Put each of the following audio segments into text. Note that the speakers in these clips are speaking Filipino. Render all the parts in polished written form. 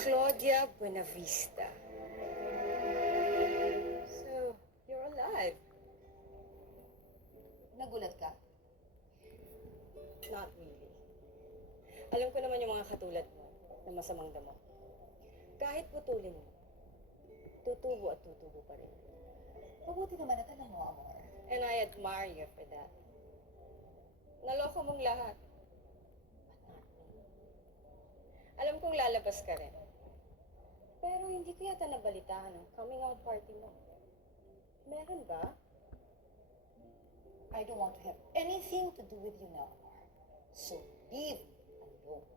Claudia Buenavista. So, you're alive. Nagulat ka? Not really. Alam ko naman yung mga katulad mo na masamang damo. Kahit putulin mo, tutubo at tutubo pa rin. Mabuti naman at alam mo, Amor. And I admire you for that. Naloko mong lahat. But not me. Alam kong lalabas ka rin. Pero hindi ko yata nabalitaan ang coming out party mo. Meron ba? I don't want to have anything to do with you now, Amor. So leave alone.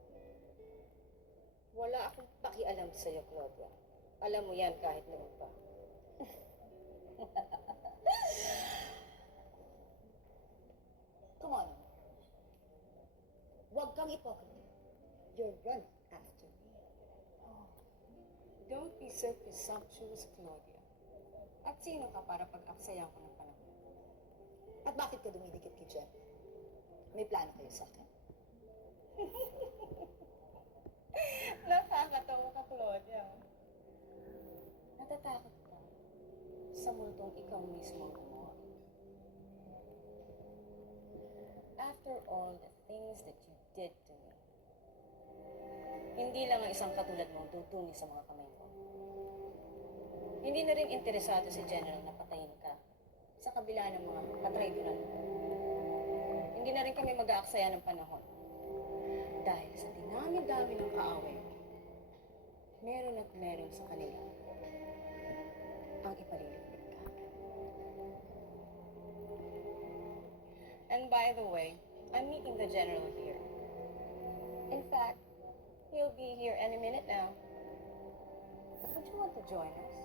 Wala akong pakialam sa'yo, Claudia. Alam mo yan kahit naman pa. Come on. Huwag kang ipokrita. You're running after me. Don't be so presumptuous, Claudia. At sino ka para pag-aksayan ko ng panahon? At bakit ka dumidikit kay Jen? May plano kayo sa akin? Nakakatawa ka, Claudia. Natatakot ka sa multong ikaw mismo ang gumawa. After all the things that you did to me, hindi lang ang isang katulad mo ang tutungi sa mga kamay ko. Hindi na rin interesado si General na patayin ka sa kabila ng mga katrayduran mo. Hindi na rin kami mag-aaksaya ng panahon. Dahil sa dinami-dami ng kaaway mo, meron at meron sa kanila ang ipaliligpit ka. And by the way, I'm meeting the General here. In fact, he'll be here any minute now. Would you want to join us?